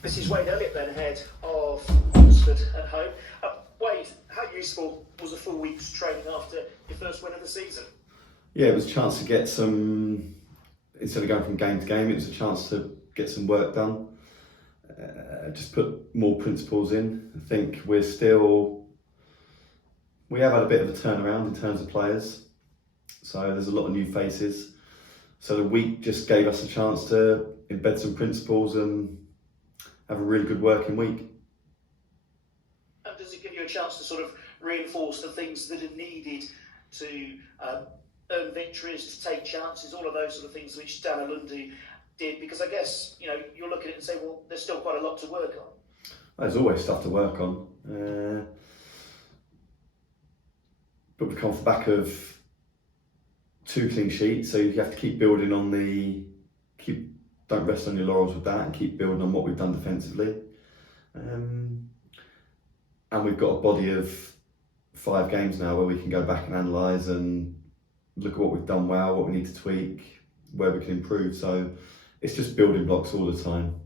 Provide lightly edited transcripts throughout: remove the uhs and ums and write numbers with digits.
This is Wade Elliott, then head of Oxford at home. Wade, how useful was a full week's training after your first win of the season? Yeah, it was a chance to get some, instead of going from game to game, it was a chance to get some work done. Just put more principles in. I think we have had a bit of a turnaround in terms of players. So there's a lot of new faces. So the week just gave us a chance to embed some principles and have a really good working week. And does it give you a chance to sort of reinforce the things that are needed to earn victories, to take chances, all of those sort of things which Dan Lundy did? Because I guess, you'll look at it and say, well, there's still quite a lot to work on. There's always stuff to work on. But we come off the back of 2 clean sheets, so you have to keep building on don't rest on your laurels with that and keep building on what we've done defensively. And we've got a body of 5 games now where we can go back and analyse and look at what we've done well, what we need to tweak, where we can improve. So it's just building blocks all the time.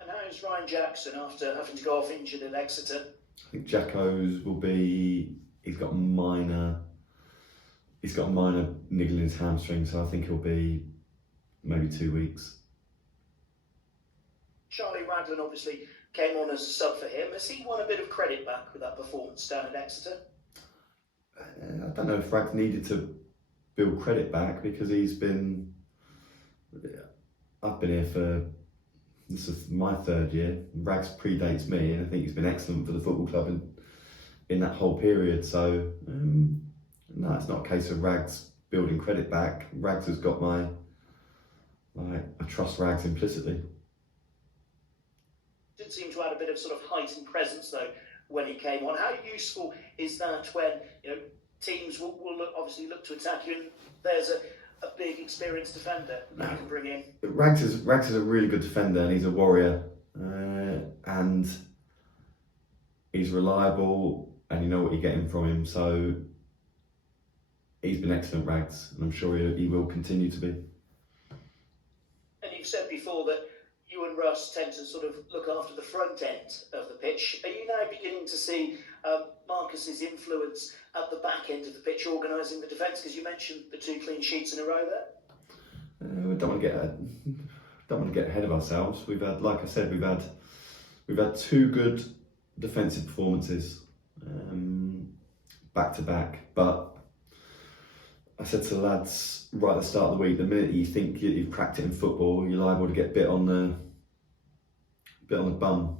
And how is Ryan Jackson after having to go off injured at Exeter? I think Jacko's he's got a minor niggle in his hamstring, so I think he'll be maybe 2 weeks. Charlie Raglan obviously came on as a sub for him. Has he won a bit of credit back with that performance down at Exeter? I don't know if Rags needed to build credit back because I've been here this is my 3rd year. Rags predates me, and I think he's been excellent for the football club in that whole period. So no, it's not a case of Rags building credit back. Rags has got I trust Rags implicitly. Did seem to add a bit of sort of heightened presence though when he came on. How useful is that when teams will obviously look to attack you and there's a big experienced defender that you can bring in? Rags is a really good defender, and he's a warrior, and he's reliable, and you know what you're getting from him. So he's been excellent, Rags, and I'm sure he will continue to be. And you've said before that you and Russ tend to sort of look after the front end of the pitch. Are you now beginning to see Marcus's influence at the back end of the pitch, organising the defence? Because you mentioned the 2 clean sheets in a row there. We don't want to get ahead of ourselves. We've had, like I said, we've had 2 good defensive performances back to back. But I said to the lads right at the start of the week, the minute you think you've cracked it in football, you're liable to get bit on the bum.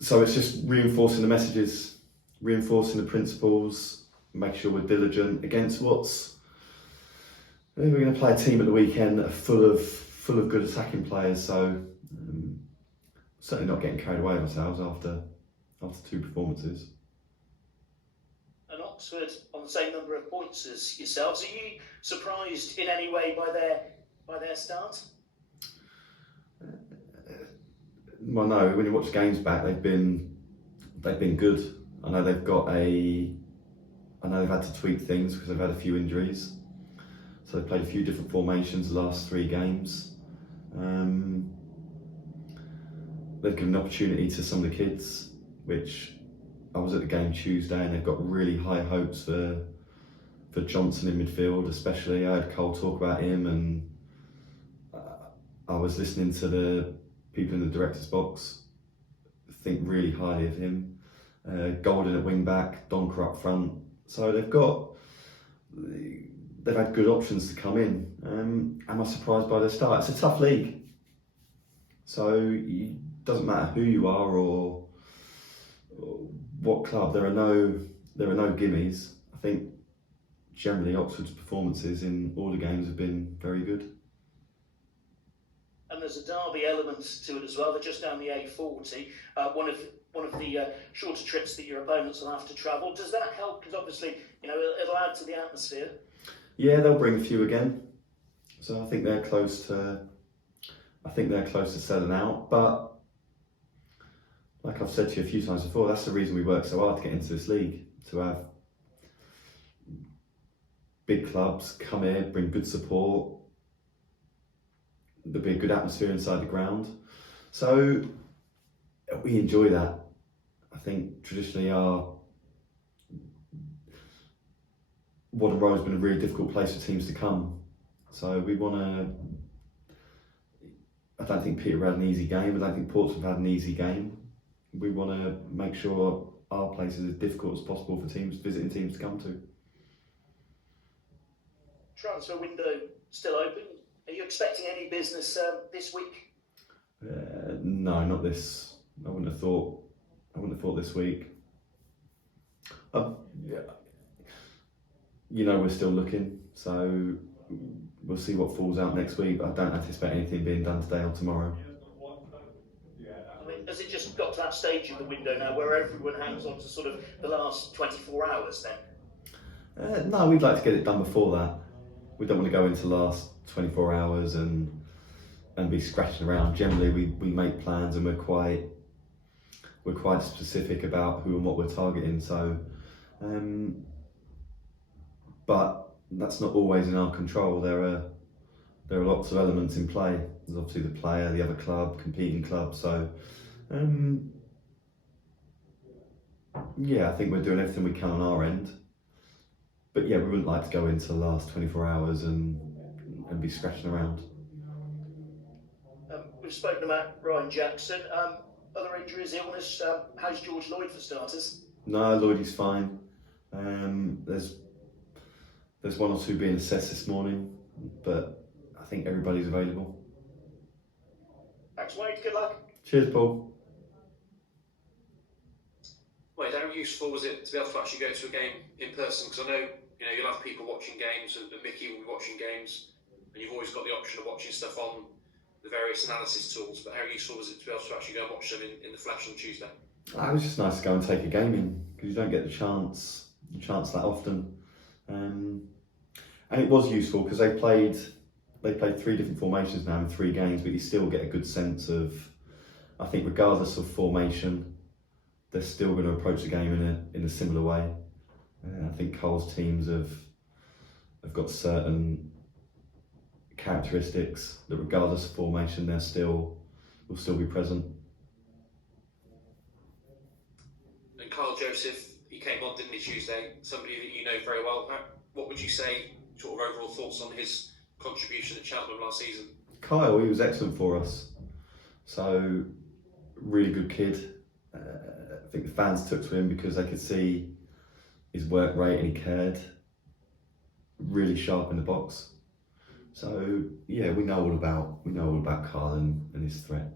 So it's just reinforcing the messages, reinforcing the principles, making sure we're diligent against we're going to play a team at the weekend that are full of good attacking players. So certainly not getting carried away with ourselves after 2 performances. And Oxford on the same number of points as yourselves. Are you surprised in any way by their start? Well, no. When you watch games back, they've been good. I know they've had to tweak things because they've had a few injuries. So they've played a few different formations the last 3 games. They've given an opportunity to some of the kids, which I was at the game Tuesday, and they've got really high hopes for Johnson in midfield, especially. I heard Cole talk about him, and I was listening to the people in the director's box think really highly of him. Golden at wing back, Donker up front. So they've had good options to come in. Am I surprised by their start? It's a tough league, so it doesn't matter who you are or what club. There are no gimmies. I think generally Oxford's performances in all the games have been very good. And there's a derby element to it as well. They're just down the A40, one of the shorter trips that your opponents will have to travel. Does that help? Because obviously, it'll add to the atmosphere. Yeah, they'll bring a few again. So I think they're close to selling out. But like I've said to you a few times before, that's the reason we work so hard to get into this league, to have big clubs come here, bring good support, there'll be a good atmosphere inside the ground. So we enjoy that. I think traditionally Whaddon Row has been a really difficult place for teams to come. So we want to. I don't think Peterborough had an easy game. I don't think Portsmouth had an easy game. We want to make sure our place is as difficult as possible for visiting teams to come to. Transfer window still open. Are you expecting any business this week? No, not this. I wouldn't have thought this week. Yeah. We're still looking, so we'll see what falls out next week. But I don't anticipate anything being done today or tomorrow. I mean, has it just got to that stage of the window now where everyone hangs on to sort of the last 24 hours then? No, we'd like to get it done before that. We don't want to go into the last 24 hours and be scratching around. Generally, we make plans and we're quite specific about who and what we're targeting. So, but that's not always in our control. There are lots of elements in play. There's obviously the player, the other club, competing club. So, yeah, I think we're doing everything we can on our end. But yeah, we wouldn't like to go into the last 24 hours and be scratching around. We've spoken about Ryan Jackson. Other injuries, illness. How's George Lloyd for starters? No, Lloydie's fine. There's one or two being assessed this morning, but I think everybody's available. Thanks, Wade. Good luck. Cheers, Paul. Wade, how useful was it to be able to actually go to a game in person? Because I know you'll have people watching games, and Mickey will be watching games, and you've always got the option of watching stuff on the various analysis tools. But how useful was it to be able to actually go and watch them in the flesh on Tuesday? It was just nice to go and take a game in, because you don't get the chance that often. And it was useful because they played 3 different formations now in 3 games, but you still get a good sense of, I think regardless of formation, they're still going to approach the game in a similar way. I think Cole's teams have got certain characteristics that regardless of formation, will still be present. And Carl Joseph, he came on, didn't he, Tuesday? Somebody that you know very well. What would you say, sort of overall thoughts on his contribution at Cheltenham last season? Kyle, he was excellent for us. So, really good kid. I think the fans took to him because they could see his work rate and he cared. Really sharp in the box. So yeah, we know all about Kyle and his threat.